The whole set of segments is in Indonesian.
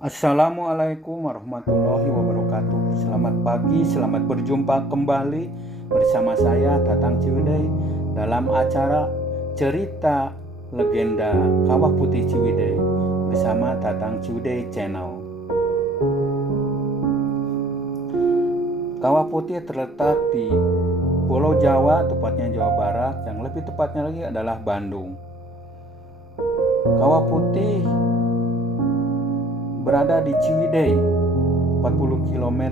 Assalamualaikum warahmatullahi wabarakatuh. Selamat pagi, selamat berjumpa kembali bersama saya Tatang Ciwidey dalam acara cerita legenda Kawah Putih Ciwidey bersama Tatang Ciwidey Channel. Kawah Putih terletak di Pulau Jawa, tepatnya Jawa Barat, yang lebih tepatnya lagi adalah Bandung. Kawah Putih berada di Ciwidey, 40 km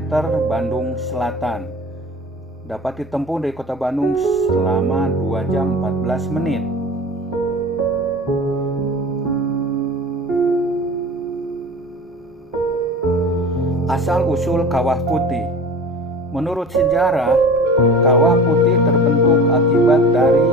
Bandung Selatan. Dapat ditempuh dari kota Bandung selama 2 jam 14 menit. Asal-usul Kawah Putih. Menurut sejarah, Kawah Putih terbentuk akibat dari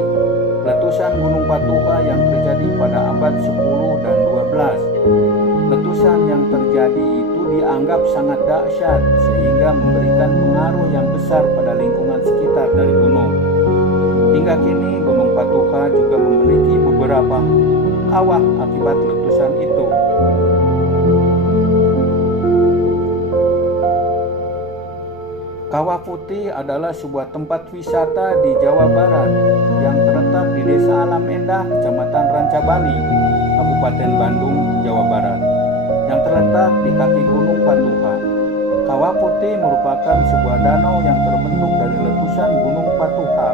letusan Gunung Patuha yang terjadi pada abad 10 dan 12. Letusan yang terjadi itu dianggap sangat dahsyat sehingga memberikan pengaruh yang besar pada lingkungan sekitar dari gunung. Hingga kini Gunung Patuha juga memiliki beberapa kawah akibat letusan itu. Kawah Putih adalah sebuah tempat wisata di Jawa Barat yang terletak di Desa Alam Endah, Kecamatan Rancabali, Kabupaten Bandung, Jawa Barat, yang terletak di kaki Gunung Patuha. Kawah Putih merupakan sebuah danau yang terbentuk dari letusan Gunung Patuha.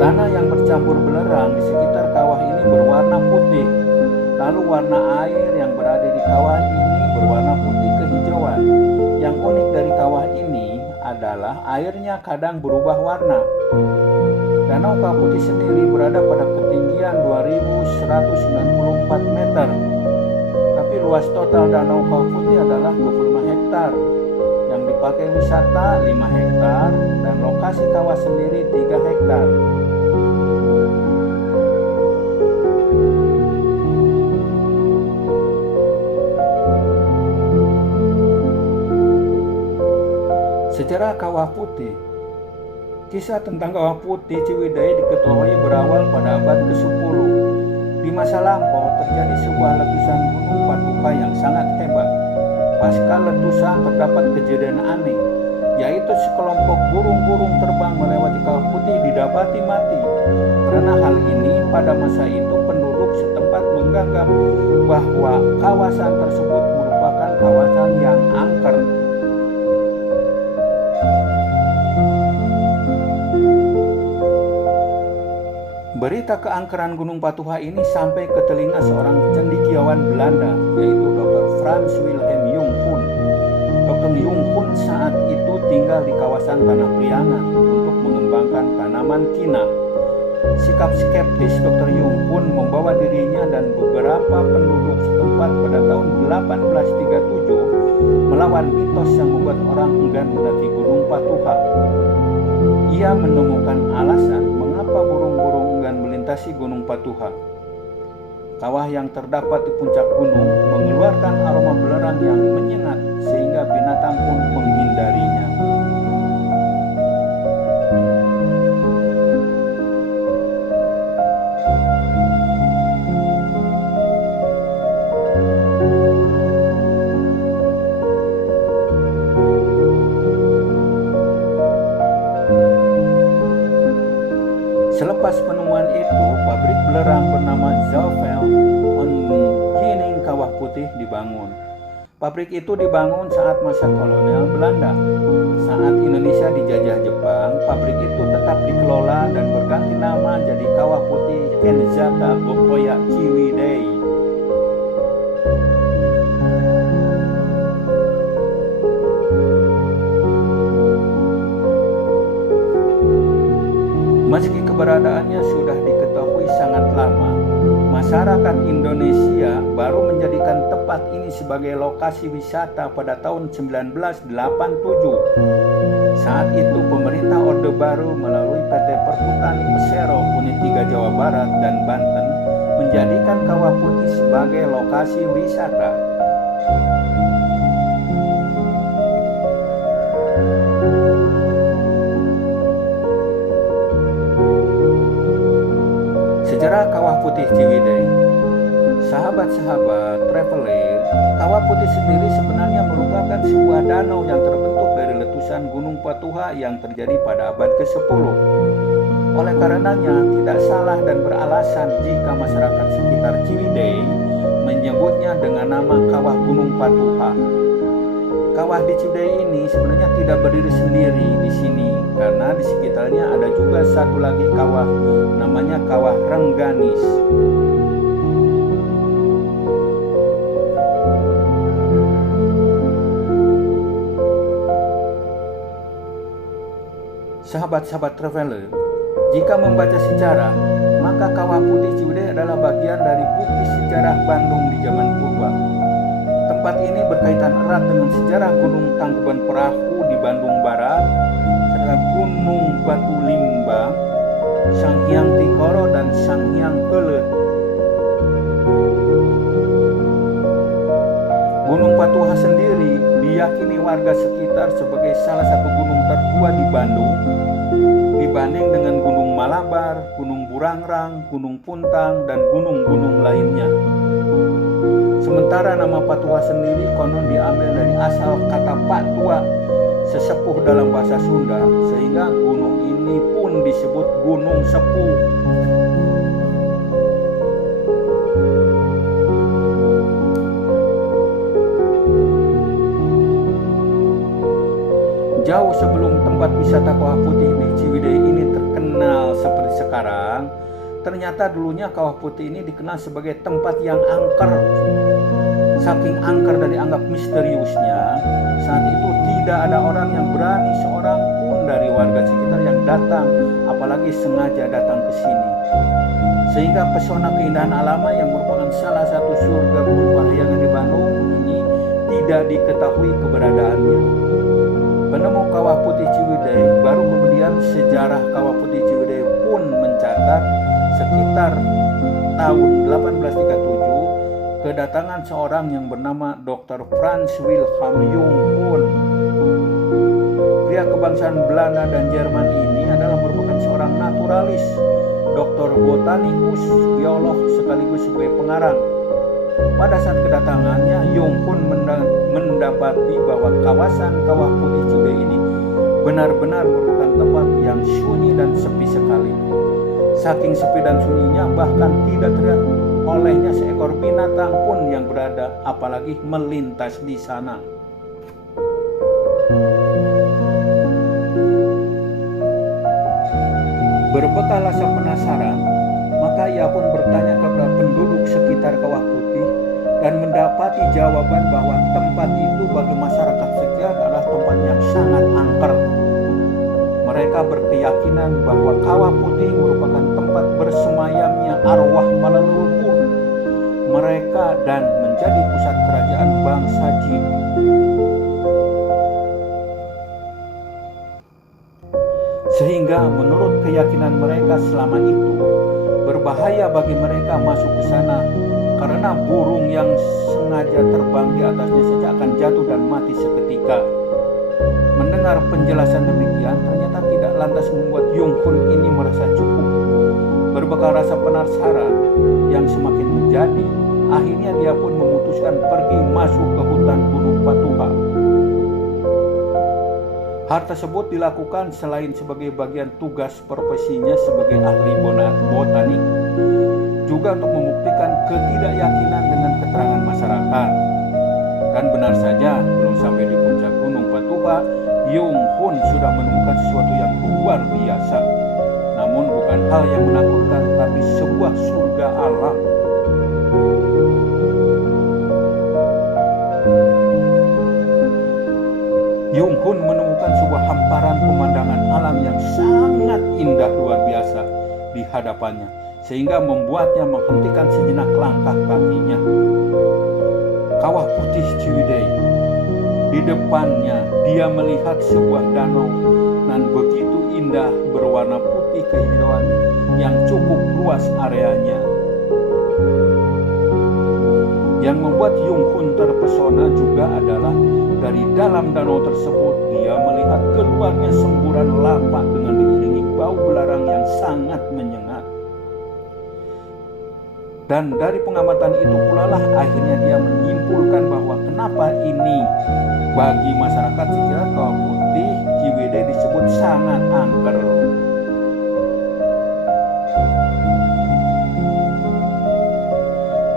Tanah yang bercampur belerang di sekitar kawah ini berwarna putih. Lalu warna air yang berada di kawah ini berwarna putih kehijauan. Yang unik dari kawah ini adalah airnya kadang berubah warna. Danau Kawah Putih sendiri berada pada ketinggian 2194 meter. Tapi luas total Danau Kawah Putih adalah 25 hektar. Yang dipakai wisata 5 hektar dan lokasi kawah sendiri 3 hektar. Sejarah Kawah Putih. Kisah tentang Kawah Putih Ciwidey diketahui berawal pada abad ke-10. Di masa lampau terjadi sebuah letusan Gunung Patuha yang sangat hebat. Pasca letusan terdapat kejadian aneh, yaitu sekelompok burung-burung terbang melewati Kawah Putih didapati mati. Karena hal ini, pada masa itu penduduk setempat menganggap bahwa kawasan tersebut merupakan kawasan yang angker. Berita keangkeran Gunung Patuha ini sampai ke telinga seorang cendekiawan Belanda, yaitu Dr. Frans Wilhelm Junghun. Dr. Junghun saat itu tinggal di kawasan Tanah Priangan untuk mengembangkan tanaman kina. Sikap skeptis Dr. Junghun membawa dirinya dan beberapa penduduk setempat pada tahun 1837 melawan mitos yang membuat orang enggan mendaki Gunung Patuha. Ia menemukan alasan mengapa burung-burung enggan melintasi Gunung Patuha. Kawah yang terdapat di puncak gunung mengeluarkan aroma belerang yang menyengat sehingga binatang pun menghindarinya. Selepas penemuan itu, pabrik belerang bernama Zalvel on Gining Kawah Putih dibangun. Pabrik itu dibangun saat masa kolonial Belanda. Saat Indonesia dijajah Jepang, pabrik itu tetap dikelola dan berganti nama jadi Kawah Putih Kenzaka Bokoya Ciwidey. Meski keberadaannya sudah diketahui sangat lama, masyarakat Indonesia baru menjadikan tempat ini sebagai lokasi wisata pada tahun 1987. Saat itu pemerintah Orde Baru melalui PT Perhutani Persero Unit 3 Jawa Barat dan Banten menjadikan Kawah Putih sebagai lokasi wisata. Sejarah Kawah Putih Ciwidey. Sahabat-sahabat traveler, Kawah Putih sendiri sebenarnya merupakan sebuah danau yang terbentuk dari letusan Gunung Patuha yang terjadi pada abad ke-10. Oleh karenanya, tidak salah dan beralasan jika masyarakat sekitar Ciwidey menyebutnya dengan nama Kawah Gunung Patuha. Kawah di Ciwidey ini sebenarnya tidak berdiri sendiri di sini, karena di sekitarnya ada juga satu lagi kawah, namanya Kawah Rengganis. Sahabat-sahabat traveler, jika membaca sejarah, maka Kawah Putih Ciwidey adalah bagian dari bukti sejarah Bandung di zaman purba. Tempat ini berkaitan erat dengan sejarah Gunung Tangkuban Perahu di Bandung Barat, serta Gunung Batu Limbang, Sanghyang Tikoro, dan Sanghyang Heuleut. Gunung Patuha sendiri diyakini warga sekitar sebagai salah satu gunung tertua di Bandung, dibanding dengan Gunung Malabar, Gunung Burangrang, Gunung Puntang, dan gunung-gunung lainnya. Sementara nama Patuha sendiri konon diambil dari asal kata Patua, sesepuh dalam bahasa Sunda, sehingga gunung ini pun disebut Gunung Sepuh. Jauh sebelum tempat wisata Kawah Putih di Ciwidey ini terkenal seperti sekarang, ternyata dulunya Kawah Putih ini dikenal sebagai tempat yang angker. Saking angker dan dianggap misteriusnya, saat itu tidak ada orang yang berani seorang pun dari warga sekitar yang datang, apalagi sengaja datang ke sini. Sehingga pesona keindahan alam yang merupakan salah satu surga gunung parahyangan di Bandung ini tidak diketahui keberadaannya. Penemu Kawah Putih Ciwidey, baru kemudian sejarah Kawah Putih Ciwidey pun mencatat sekitar tahun 1837 kedatangan seorang yang bernama Dr. Frans Wilhelm Junghun. Pria kebangsaan Belanda dan Jerman ini adalah merupakan seorang naturalis, doktor botanikus, biolog sekaligus sebagai pengarang. Pada saat kedatangannya, Junghun mendapati bahwa kawasan Kawah Putih Ciwidey ini benar-benar merupakan tempat yang sunyi dan sepi sekali. Saking sepi dan sunyinya, bahkan tidak terlihat olehnya seekor binatang pun yang berada, apalagi melintas di sana. Berbekal rasa penasaran, maka ia pun bertanya kepada penduduk sekitar Kawah Putih dan mendapati jawaban bahwa tempat itu bagi masyarakat sekitar adalah tempat yang sangat angker. Mereka berkeyakinan bahwa Kawah Putih merupakan tempat bersemayamnya arwah para leluhur mereka dan menjadi pusat kerajaan bangsa jin. Sehingga menurut keyakinan mereka selama itu berbahaya bagi mereka masuk ke sana, karena burung yang sengaja terbang di atasnya saja akan jatuh dan mati seketika. Mendengar penjelasan demikian, ternyata tidak lantas membuat Junghun ini merasa cukup. Berbekal rasa penasaran yang semakin menjadi, akhirnya dia pun memutuskan pergi masuk ke hutan Gunung Patuha. Hal tersebut dilakukan selain sebagai bagian tugas profesinya sebagai ahli botanik, juga untuk membuktikan ketidakyakinan dengan keterangan masyarakat. Dan benar saja, belum sampai di puncak Gunung Patuha, Junghun sudah menemukan sesuatu yang luar biasa. Namun bukan hal yang menakutkan, tapi sebuah surga alam. Junghun menemukan sebuah hamparan pemandangan alam yang sangat indah luar biasa di hadapannya, sehingga membuatnya menghentikan sejenak langkah kakinya. Kawah Putih Ciwidey. Di depannya dia melihat sebuah danau dan begitu indah berwarna putih kehijauan yang cukup luas areanya. Yang membuat Junghun terpesona juga adalah dari dalam danau tersebut dia melihat keluarnya semburan lava dengan diiringi bau belerang yang sangat menyengat. Dan dari pengamatan itu pula lah akhirnya dia menyimpulkan bahwa kenapa ini bagi masyarakat sekitar Kawah Putih Ciwidey disebut sangat angker.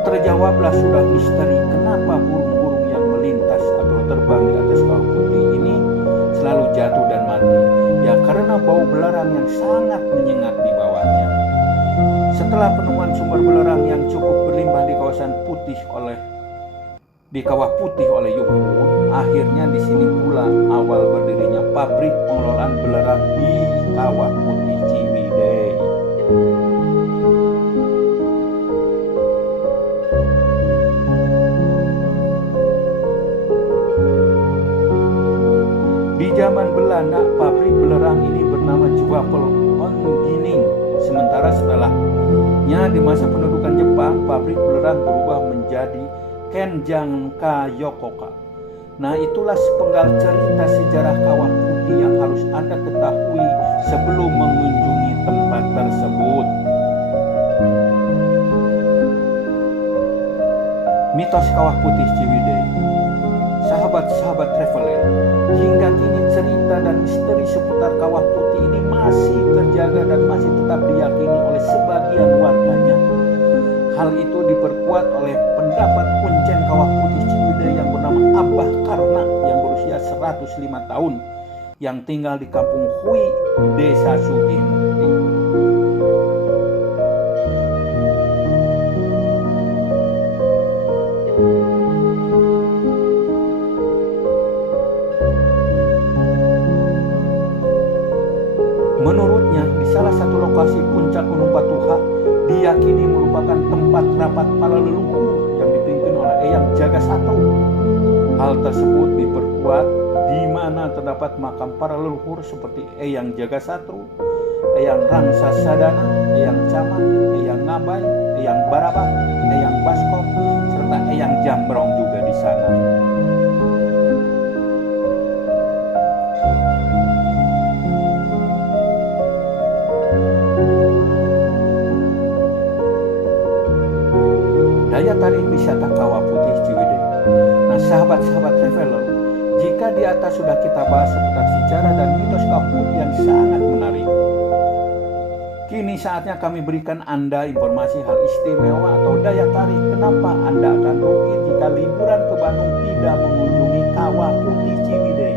Terjawablah sudah misteri kenapa burung-burung yang melintas atau terbang di atas Kawah Putih ini selalu jatuh dan mati. Ya karena bau belerang yang sangat menyengat di bawahnya. Setelah penemuan sumber belerang yang cukup berlimpah di Kawah Putih oleh Yung Hoon, akhirnya di sini pula awal berdirinya pabrik pengelolaan belerang di Kawah Putih Ciwidey. Di zaman Belanda, pabrik belerang ini bernama Zwavel Onginning. Sementara setelahnya di masa pendudukan Jepang, pabrik belerang berubah menjadi Kenjang Kayokoka. Nah, itulah sepenggal cerita sejarah Kawah Putih yang harus Anda ketahui sebelum mengunjungi tempat tersebut. Mitos Kawah Putih Ciwidey. Sahabat-sahabat traveler, hingga kini cerita dan misteri seputar Kawah Putih ini masih terjaga dan masih tetap diyakini oleh sebagian warganya. Hal itu diperkuat oleh pendapat kuncen Kawah Putih Ciwidey yang bernama Abah Karna yang berusia 105 tahun yang tinggal di Kampung Hui, Desa Sugihmukti. Menurutnya, di salah satu lokasi puncak Gunung Patuha diyakini merupakan tempat rapat para leluhur yang dipimpin oleh Eyang Jagasatru. Hal tersebut diperkuat di mana terdapat makam para leluhur seperti Eyang Jagasatru, Eyang Rangsa Sadana, Eyang Camat, Eyang Ngabai, Eyang Barabah, Eyang Baskom, serta Eyang Jambrong juga di sana. Daya tarik wisata Kawah Putih Ciwidey. Nah, sahabat-sahabat traveler, jika di atas sudah kita bahas seputar sejarah dan mitos Kawah Putih yang sangat menarik, kini saatnya kami berikan Anda informasi hal istimewa atau daya tarik kenapa Anda akan rugi jika liburan ke Bandung tidak mengunjungi Kawah Putih Ciwidey.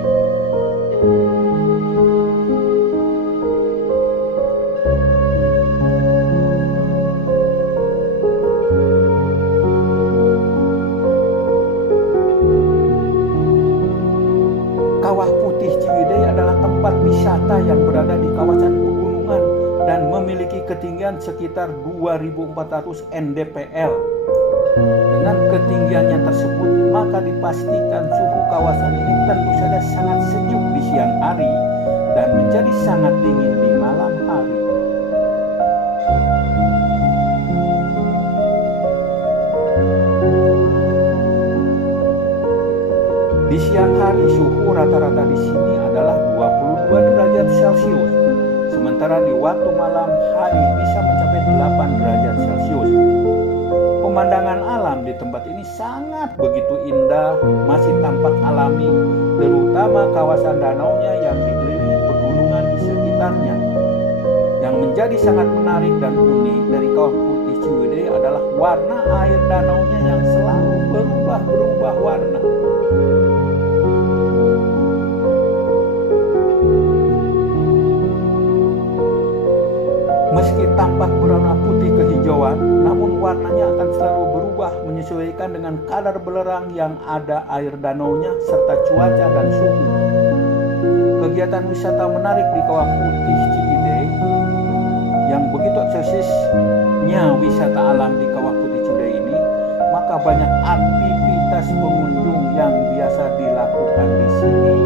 Kawah Putih Ciwidey adalah tempat wisata yang berada di kawasan pegunungan dan memiliki ketinggian sekitar 2.400 mdpl. Dengan ketinggiannya tersebut, maka dipastikan suhu kawasan ini tentu saja sangat sejuk di siang hari dan menjadi sangat dingin di malam hari. Di siang hari suhu rata-rata di sini adalah 22 derajat Celcius, sementara di waktu malam hari bisa mencapai 8 derajat Celcius. Pemandangan alam di tempat ini sangat begitu indah, masih tampak alami, terutama kawasan danaunya yang dikelilingi pegunungan di sekitarnya. Yang menjadi sangat menarik dan unik dari Kawah Putih Ciwidey adalah warna air danaunya yang selalu berubah-ubah warna. Meski tampak berwarna putih kehijauan, namun warnanya akan selalu berubah menyesuaikan dengan kadar belerang yang ada air danaunya serta cuaca dan suhu. Kegiatan wisata menarik di Kawah Putih Ciwidey yang begitu eksosisnya wisata alam di Kawah Putih Ciwidey ini, maka banyak aktivitas pengunjung yang biasa dilakukan di sini.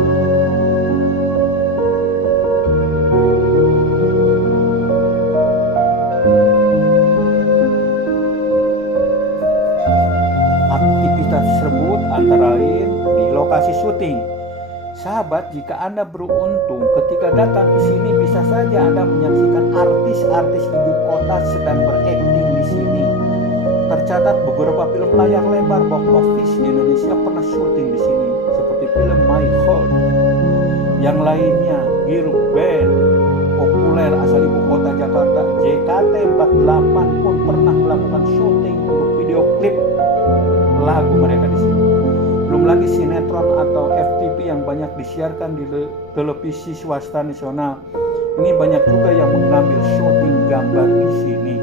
Aktivitas tersebut antara lain di lokasi syuting. Sahabat, jika Anda beruntung ketika datang ke sini, bisa saja Anda menyaksikan artis-artis ibu kota sedang berakting di sini. Tercatat beberapa film layar lebar box office di Indonesia pernah syuting di sini, seperti film My Heart. Yang lainnya, girl band populer asal ibu kota Jakarta, JKT48 pun pernah melakukan syuting untuk video klip lagu mereka di sini. Belum lagi sinetron atau FTV yang banyak disiarkan di televisi swasta nasional. Ini banyak juga yang mengambil syuting gambar di sini.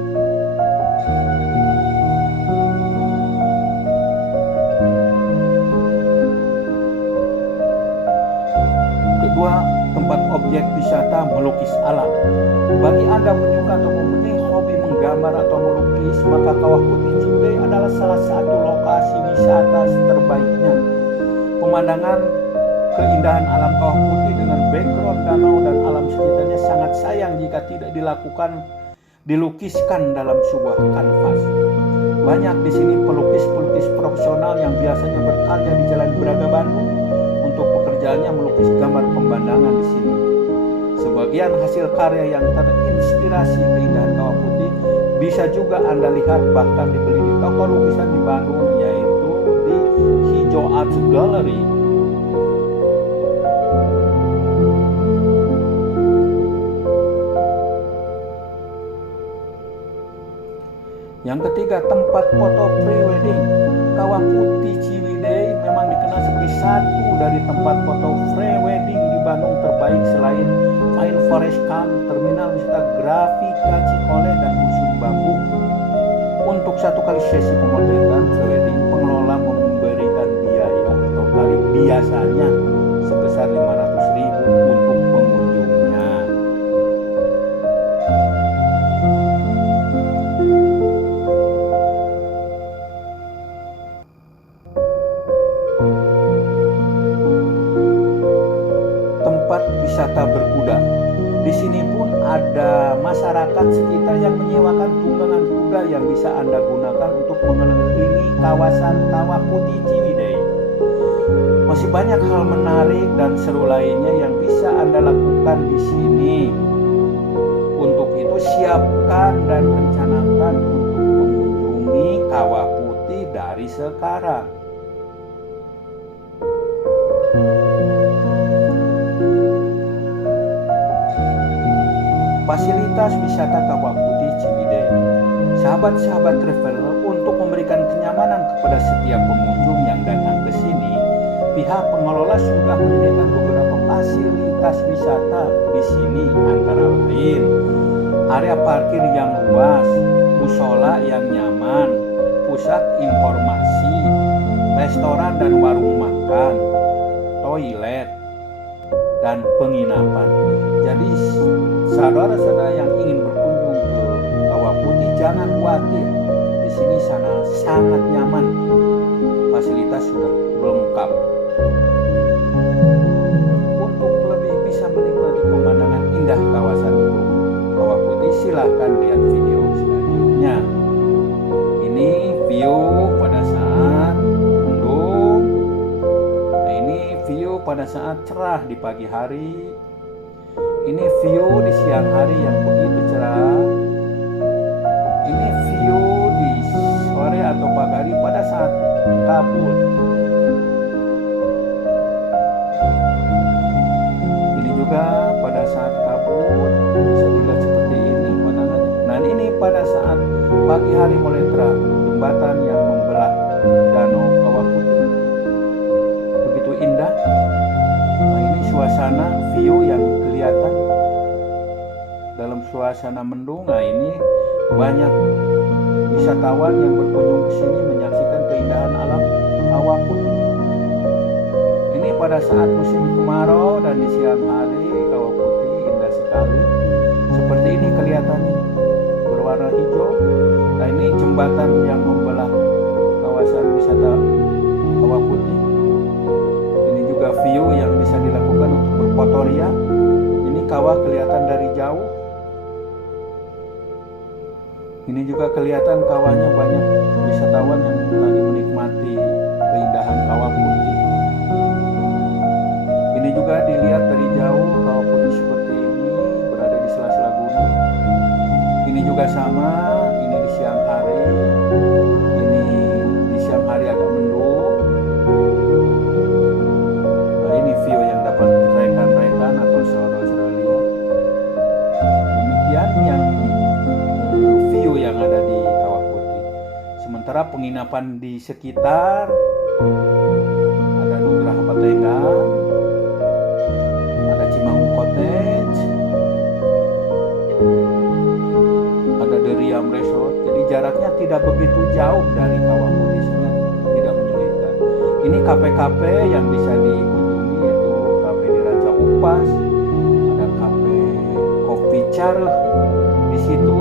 Kedua, tempat objek wisata melukis alam. Bagi Anda penyuka atau mempunyai hobi menggambar atau melukis, maka Kawah Putih Ciwidey adalah salah satu lokasi wisata terbaiknya. Pemandangan keindahan alam Kawah Putih dengan background danau dan alam sekitarnya sangat sayang jika tidak dilukiskan dalam sebuah kanvas. Banyak di sini pelukis-pelukis profesional yang biasanya berkarya di Jalan Braga Bandung. Untuk pekerjaannya melukis gambar pemandangan di sini. Sebagian hasil karya yang terinspirasi keindahan Kawah Putih bisa juga Anda lihat bahkan dibeli di toko lukisan di Bandung, yaitu di Hijau Art Gallery. Yang ketiga, tempat foto pre-wedding. Kawah Putih Ciwidey memang dikenal sebagai satu dari tempat foto pre-wedding di Bandung terbaik selain Pine Forest Camp, terminal wisata Grafika Cikole, dan Museum Bambu. Untuk satu kali sesi pemotretan pre-wedding, pengelola memberikan biaya atau tarif biasanya sebesar 500.000 untuk pengunjungnya. Wisata berkuda. Di sini pun ada masyarakat sekitar yang menyewakan tunggangan kuda yang bisa Anda gunakan untuk mengelilingi kawasan Kawah Putih Ciwidey. Masih banyak hal menarik dan seru lainnya yang bisa Anda lakukan di sini. Untuk itu siapkan dan rencanakan untuk mengunjungi Kawah Putih dari sekarang. Fasilitas wisata Kawah Putih Ciwidey. Sahabat-sahabat traveler, untuk memberikan kenyamanan kepada setiap pengunjung yang datang ke sini, pihak pengelola sudah menyediakan beberapa fasilitas wisata di sini, antara lain area parkir yang luas, musola yang nyaman, pusat informasi, restoran dan warung makan, toilet, dan penginapan. Jadi saudara-saudara yang ingin berkunjung ke Kawah Putih, jangan khawatir. Di sini sangat nyaman. Fasilitas sudah lengkap. Untuk lebih bisa menikmati pemandangan indah kawasan Kawah Putih, silahkan lihat video selanjutnya. Ini view pada saat mendung. Nah, ini view pada saat cerah di pagi hari. Ini view di siang hari yang begitu cerah. Ini view di sore atau pagi hari pada saat kabut. Ini juga pada saat kabut bisa dilihat seperti ini pemandangannya. Nah, ini pada saat pagi hari mulai terang, jembatan yang membelah danau Kawah Putih. Begitu indah. Nah, ini suasana view yang kelihatan dalam suasana mendung. Nah, ini banyak wisatawan yang berkunjung ke sini menyaksikan keindahan alam Kawah Putih. Ini pada saat musim kemarau dan di siang hari Kawah Putih indah sekali. Seperti ini kelihatannya, berwarna hijau. Nah, ini jembatan yang membelah kawasan wisata Kawah Putih. Ini juga view yang bisa dilakukan untuk berfotoria. Ini kawah kelihatan dari jauh. Ini juga kelihatan kawahnya, banyak wisatawan yang lagi menikmati keindahan Kawah Putih. Ini juga dilihat dari jauh, Kawah Putih seperti ini berada di sela-sela gunung. Ini juga sama, ini di siang hari. Sementara penginapan di sekitar ada Nugraha Batengan, ada Cimangu Cottage, ada The Riam Resort. Jadi jaraknya tidak begitu jauh dari Kawah Putih, tidak menyulitkan. Ini kafe-kafe yang bisa dikunjungi, yaitu kafe di Ranca Upas, ada kafe Kopi Careh. Di situ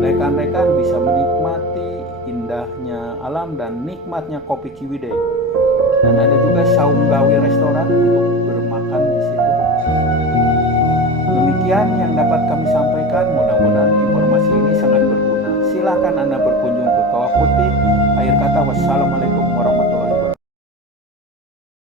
rekan-rekan bisa menikmati indahnya alam dan nikmatnya kopi Ciwidey. Dan ada juga Saunggawi Restoran untuk bermakan di situ. Demikian yang dapat kami sampaikan. Mudah-mudahan informasi ini sangat berguna. Silakan Anda berkunjung ke Kawah Putih. Akhir kata, wassalamualaikum warahmatullahi wabarakatuh.